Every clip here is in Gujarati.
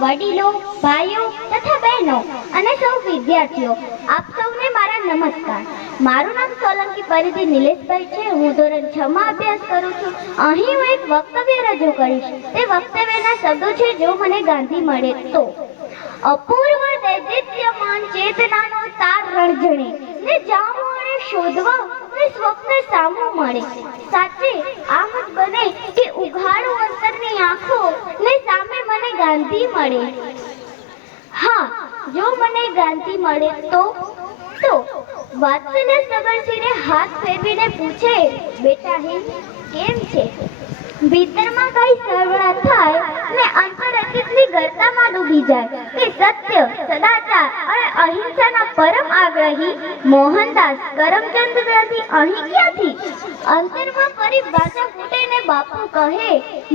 વડીલો, ભાઈઓ તથા બહેનો અને સૌ વિદ્યાર્થીઓ, આપ સૌને મારા નમસ્કાર. મારું નામ સોલંકી પરિધિ નિલેશભાઈ છે. હું ધોરણ 6 માં અભ્યાસ કરું છું. અહીં હું એક વક્તવ્ય રજૂ કરીશ. તે વક્તવ્યના શબ્દો છે, જો મને ગાંધી મળે તો. અપૂર્વ દૈદિત્યમાન ચેતનાનો તાર રણજણે ને જામો અને શોધવા ને સ્વપ્ન સામું મળે. સાચે આમ જ બને કે ઉઘાડું અંતરની આંખો ને સામે મને ગાંધી મળે. હા, જો મને ગાંધી મળે તો વાત્સલ્ય સબરસીને હાથ ફેરવીને પૂછે, બેટા હિંદ કેમ છે? ભીતરમાં કઈ સરવડા થાય ને અંતર કેટલી ગરતામાં ડૂબી જાય કે સત્ય, સદાચાર અને અહિંસાના પરમ આગ્રહી મોહનદાસ કરમચંદ ગાંધી અહીં ક્યાંથી? અંતરમાં ફરી ભાષા ફૂટે ને બાપુ કહે,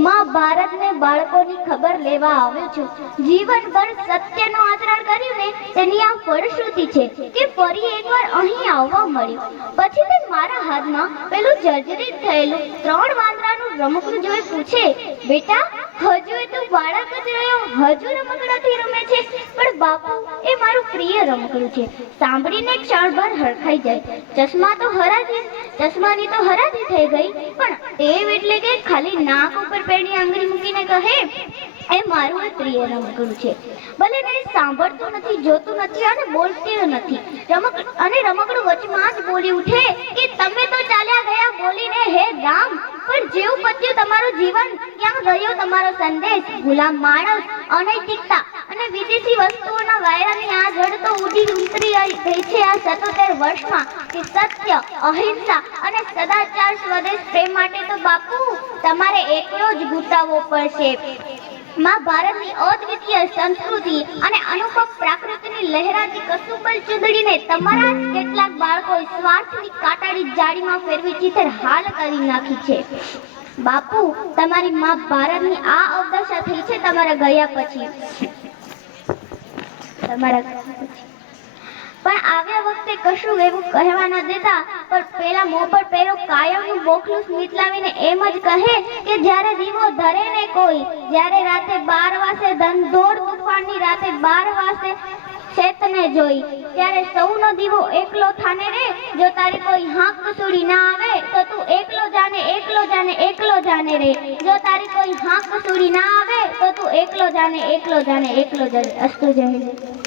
માં ભારતને બાળકોની ખબર લેવા આવ્યો છું. જીવનભર સત્યનું આચરણ કર્યું ને તેની આ ફળશ્રુતિ છે કે ફરી એકવાર અહીં આવવા મળ્યું. પછી તે મારા હાથમાં પેલું જર્જરિત થયેલું 3 વાંદરાનું રમકડું જોઈ પૂછે, બેટા હજુ એ તું બાળક જ રહ્યો, હજુ રમકડાથી રમે છે? પણ બાપુ, એ મારું પ્રિય રમકડું છે. સાંભળીને ક્ષણભર હરખાઈ જાય. ચશ્માની તો હરાજી થઈ ગઈ, પણ ટેવ એટલે કે ખાલી નાક ઉપર પેરની આંગળી મૂકીને કહે, એ મારું એ પ્રિય રમકડું છે. ભલે ને સાંભળતું નથી, જોતું નથી અને બોલતું નથી. રમકડું વચમાં જ બોલી ઉઠે કે તમે તો ચાલ્યા ગયા બોલીને હે રામ, પણ જેવું પત્યું તમારું જીવન, ક્યાં ગયો તમારો સંદેશ? ગુલામ માણસ, અનૈતિકતા અને વિદેશી વસ્તુઓના વાયરાની આ જડ તો ઉતરી ગઈ છે આ 77 વર્ષમાં કે સત્ય, અહિંસા અને સદાચાર સ્વદેશ પ્રેમ માટે તો બાપુ તમારે એકલો જ ગુતાવવો પડશે. માં ભારતની અદ્વિતીય સંસ્કૃતિ અને અનુપમ પ્રાકૃતિની લહેરાતી કસુંબલ ચૂંદડીને તમારા જ કેટલાક બાળકોએ સ્વાર્થની કાંટાળી જાળીમાં ફેરવી ચીથર હાલ કરી નાખી છે. બાપુ, તમારી માં ભારતની આ અવદશા થઈ છે તમારા ગયા પછી. પણ આવ્યા વખતે કશું એવું કહેવા ન દેતા, પણ પેલા મોં પર પેલો કાયમનું બોખલું સ્મિત લાવીને એમ જ કહે કે જ્યારે દીવો ધરે ને કોઈ, જ્યારે રાતે 12 વાગે ધનધોર તુફાનની રાતે 12 વાગે ચેતને જોઈ, ત્યારે સૌનો દીવો એકલો થાને રે. જો તારી કોઈ હાંક કસુડી ના આવે તો તું એકલો જાને રે. જો તારી કોઈ હાંક કસુડી ના આવે તો તું એકલો જાને. અસ્તુ જય હિન્દ.